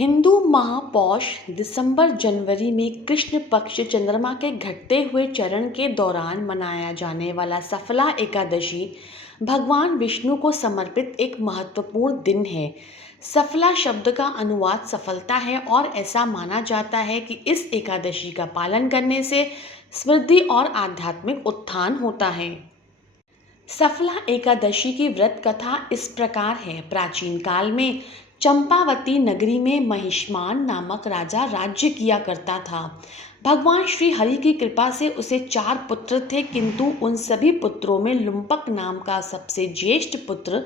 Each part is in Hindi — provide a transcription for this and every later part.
हिंदू माह पौष दिसंबर जनवरी में कृष्ण पक्ष चंद्रमा के घटते हुए चरण के दौरान मनाया जाने वाला सफला एकादशी भगवान विष्णु को समर्पित एक महत्वपूर्ण दिन है। सफला शब्द का अनुवाद सफलता है और ऐसा माना जाता है कि इस एकादशी का पालन करने से समृद्धि और आध्यात्मिक उत्थान होता है। सफला एकादशी की व्रत कथा इस प्रकार है। प्राचीन काल में चंपावती नगरी में महिष्मान नामक राजा राज्य किया करता था। भगवान श्री हरि की कृपा से उसे 4 पुत्र थे, किंतु उन सभी पुत्रों में लुम्पक नाम का सबसे ज्येष्ठ पुत्र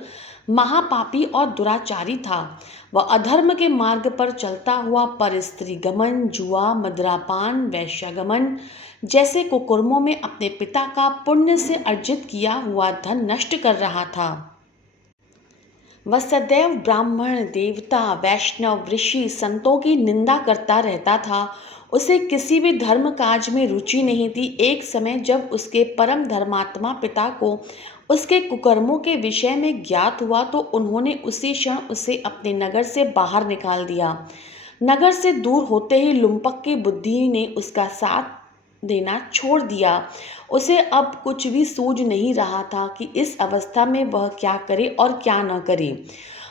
महापापी और दुराचारी था। वह अधर्म के मार्ग पर चलता हुआ पर स्त्री गमन, जुआ, मदिरापान, वैश्यागमन जैसे कुकर्मों में अपने पिता का पुण्य से अर्जित किया हुआ धन नष्ट कर रहा था। वह सदैव ब्राह्मण, देवता, वैष्णव, ऋषि, संतों की निंदा करता रहता था। उसे किसी भी धर्म काज में रुचि नहीं थी। एक समय जब उसके परम धर्मात्मा पिता को उसके कुकर्मों के विषय में ज्ञात हुआ तो उन्होंने उसी क्षण उसे अपने नगर से बाहर निकाल दिया। नगर से दूर होते ही लुम्पक की बुद्धि ने उसका साथ देना छोड़ दिया। उसे अब कुछ भी सूझ नहीं रहा था कि इस अवस्था में वह क्या करे और क्या न करे।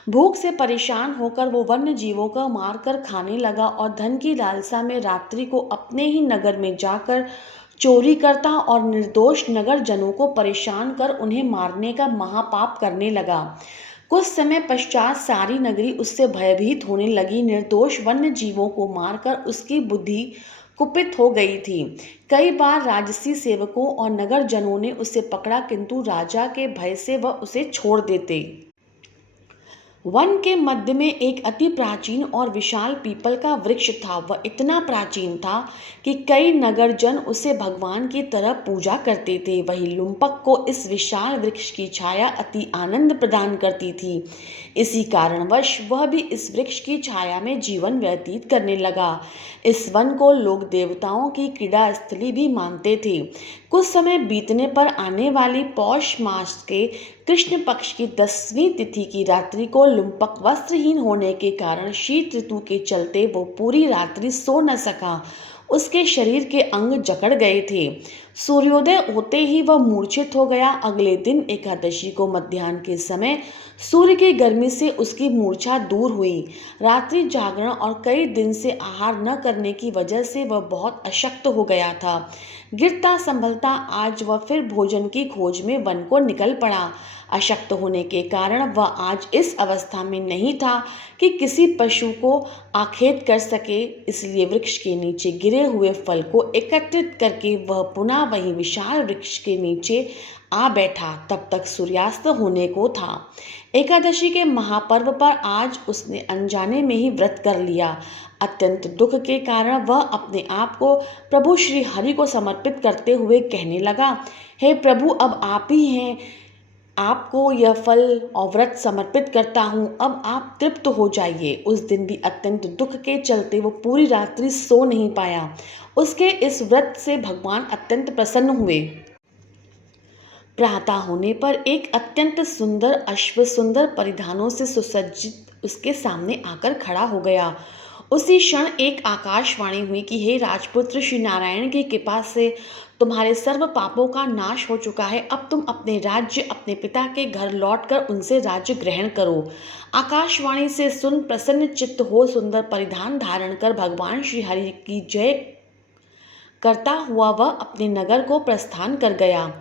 भूख से परेशान होकर वो वन्य जीवों को मारकर खाने लगा और धन की लालसा में रात्रि को अपने ही नगर में जाकर चोरी करता और निर्दोष नगर जनों को परेशान कर उन्हें मारने का महापाप करने लगा। कुछ समय पश्चात सारी नगरी उससे भयभीत होने लगी। निर्दोष वन्य जीवों को मारकर उसकी बुद्धि कुपित हो गई थी। कई बार राजसी सेवकों और नगर जनों ने उसे पकड़ा, किंतु राजा के भय से वह उसे छोड़ देते। वन के मध्य में एक अति प्राचीन और विशाल पीपल का वृक्ष था। वह इतना प्राचीन था कि कई नगरजन उसे भगवान की तरह पूजा करते थे। वही लुम्पक को इस विशाल वृक्ष की छाया अति आनंद प्रदान करती थी। इसी कारणवश वह भी इस वृक्ष की छाया में जीवन व्यतीत करने लगा। इस वन को लोग देवताओं की क्रीड़ा स्थली भी मानते थे। कुछ समय बीतने पर आने वाली पौष मास के कृष्ण पक्ष की 10वीं तिथि की रात्रि को लुम्पक वस्त्रहीन होने के कारण शीत ऋतु के चलते वो पूरी रात्रि सो न सका। उसके शरीर के अंग जकड़ गए थे। सूर्योदय होते ही वह मूर्छित हो गया। अगले दिन एकादशी को मध्याह्न के समय सूर्य की गर्मी से उसकी मूर्छा दूर हुई। रात्रि जागरण और कई दिन से आहार न करने की वजह से वह बहुत अशक्त हो गया था। गिरता संभलता आज वह फिर भोजन की खोज में वन को निकल पड़ा। अशक्त होने के कारण वह आज इस अवस्था में नहीं था कि किसी पशु को आखेट कर सके, इसलिए वृक्ष के नीचे गिरे हुए फल को एकत्रित करके वह पुनः वही विशाल वृक्ष के नीचे आ बैठा। तब तक सूर्यास्त होने को था। एकादशी के महापर्व पर आज उसने अनजाने में ही व्रत कर लिया। अत्यंत दुख के कारण वह अपने आप को प्रभु श्री हरि को समर्पित करते हुए कहने लगा, हे प्रभु, अब आप ही हैं। आपको यह फल और व्रत समर्पित करता हूँ। अब आप तृप्त हो जाइए। उस दिन भी अत्यंत दुख के चलते वो पूरी रात्रि सो नहीं पाया। उसके इस व्रत से भगवान अत्यंत प्रसन्न हुए। प्रातः होने पर एक अत्यंत सुंदर अश्व सुंदर परिधानों से सुसज्जित उसके सामने आकर खड़ा हो गया। उसी क्षण एक आकाशवाणी हुई कि हे राजपुत्र, श्री नारायण की कृपा से तुम्हारे सर्व पापों का नाश हो चुका है। अब तुम अपने राज्य, अपने पिता के घर लौटकर उनसे राज्य ग्रहण करो। आकाशवाणी से सुन प्रसन्न चित्त हो सुंदर परिधान धारण कर भगवान श्री हरि की जय करता हुआ वह अपने नगर को प्रस्थान कर गया।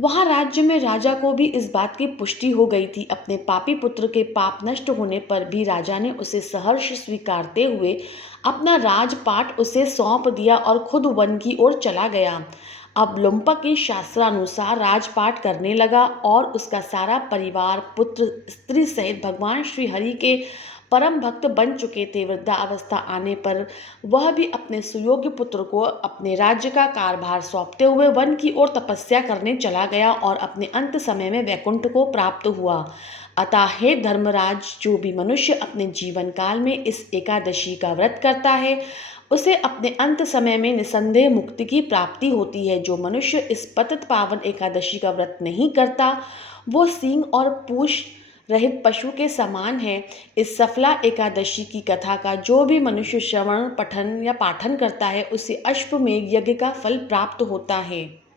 वहां राज्य में राजा को भी इस बात की पुष्टि हो गई थी। अपने पापी पुत्र के पाप नष्ट होने पर भी राजा ने उसे सहर्ष स्वीकारते हुए अपना राजपाट उसे सौंप दिया और खुद वन की ओर चला गया। अब लुम्पक की शास्त्रानुसार राजपाट करने लगा और उसका सारा परिवार, पुत्र, स्त्री सहित भगवान श्री हरि के परम भक्त बन चुके थे। वृद्धावस्था आने पर वह भी अपने सुयोग्य पुत्र को अपने राज्य का कारभार सौंपते हुए वन की ओर तपस्या करने चला गया और अपने अंत समय में वैकुंठ को प्राप्त हुआ। अतः हे धर्मराज, जो भी मनुष्य अपने जीवन काल में इस एकादशी का व्रत करता है उसे अपने अंत समय में निसंदेह मुक्ति की प्राप्ति होती है। जो मनुष्य इस पतित पावन एकादशी का व्रत नहीं करता वो सींग और पूंछ रहित पशु के समान है। इस सफला एकादशी की कथा का जो भी मनुष्य श्रवण, पठन या पाठन करता है, उसे अश्वमेध यज्ञ का फल प्राप्त होता है।